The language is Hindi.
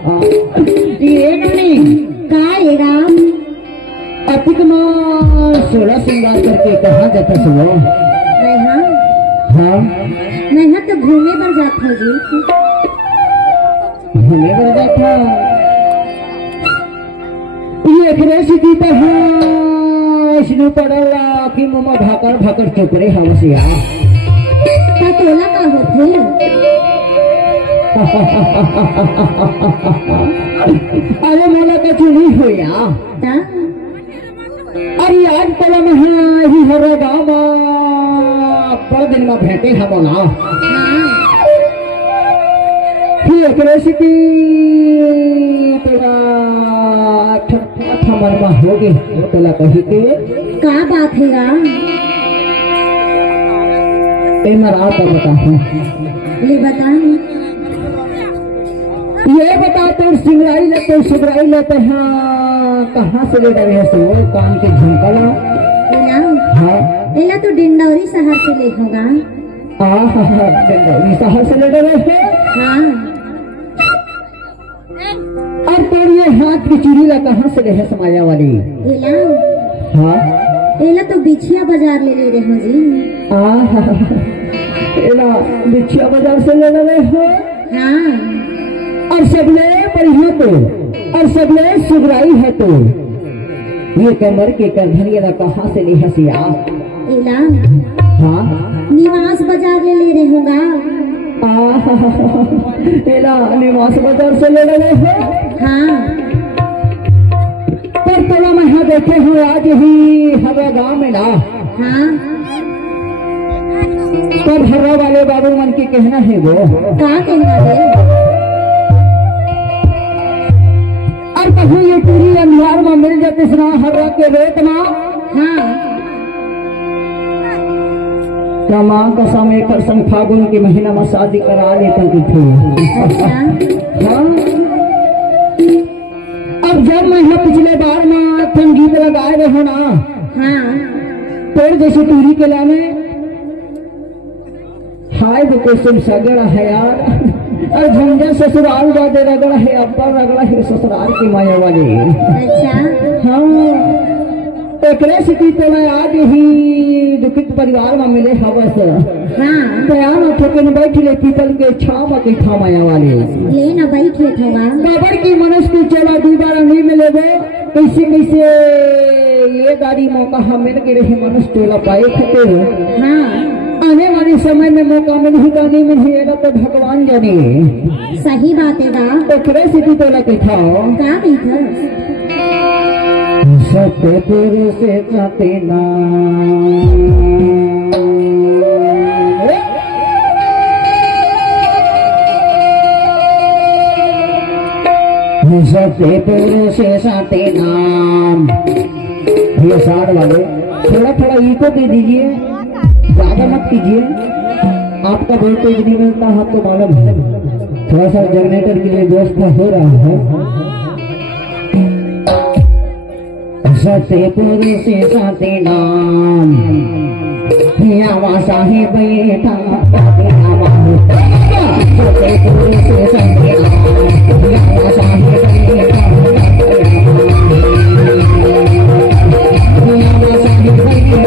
ये काय राम अतिक मां 16 श्रृंगार करके कहाँ जाता सो? हाँ मैं तो घूमे पर जाता जी। घूमे पर जाता ये खरे सीधी हाँ इसने पड़ला कि मम्मा भाकर भाकर चुपरे हवसिया तोला का होते अरे मोला का चुनी हो या अरे आज तला में ही हरे गामा पर दिन में भेंटे हम ना फिर रेसिपी तेरा ठमर में हो गई तला कही के क्या बात है राम? मर आता बता ले बता ये बता तो सिंगराई लेते सुगराई लेते हैं कहाँ से ले रहे हो कान के झुमका हाँ एला तो डिंडौरी शहर से ले होगा। डिंडौरी शहर से ले रहे हैं हाँ। और तो ये हाथ की चूड़ी ला कहाँ से ले समाया वाली एला हाँ एला तो बिछिया बाजार ले रहे हो जी। एला बिछिया बाजार से ले रहे हो हाँ। और सबले बढ़िया तो और सबले सुगराई है तो ये कमर के करधनिया कहाँ से ले हसिया एला हाँ निवास बाजार ले रहे होगा। एला निवास बाजार से ले रहे हो हाँ। पर तला में यहाँ देखे हो आज ही हमारे गाँव में ना हाँ। पर हरा वाले बाबू मन की कहना है वो क्या कहना है? और कहूँ ये पूरी अंधियार में मिल जाते सुना हर्रा के रेत ना हाँ। कमा कसम एक फागुन के महीना में शादी करा लेते थे। हाँ अब जब मैं पिछले बार में संगीत लगाए रहे ना हाँ। पेड़ जैसे टूरी के लाने हाय तो सिम सगड़ा है यार और झंझा ससुराल जाते रगड़ा है अब्बा रगड़ा है ससुराल की माया वाली। अच्छा हाँ एक रेसिपी तो मैं आज ही दुखित परिवार में मिले हवस हाँ। तैयार ठोके बैठ ले पीपल के छाव के खा माया वाले ले न बैठे थवा बाबर की मनुष्य की चला दोबारा नहीं मिले कैसे कैसे ये गाड़ी मौका हम मिल के रहे मनुष्य टोला पाए थे। हाँ। आने वाले समय में मौका मिलेगा नहीं मिलेगा तो भगवान जाने। सही बात है तो रेसिपी तो लगे था क्या बीता सतपुर से सतना सतपुर से साते नाम ये साड़ वाले थोड़ा थोड़ा ईको दे दीजिए ज्यादा मत कीजिए आपका वोल्टेज नहीं मिलता है तो मालूम है थोड़ा सा जनरेटर के लिए व्यवस्था हो रहा है। सतपुर से साते नाम साहेब बैठा सतपुर से साते नाम साहेब बैठा से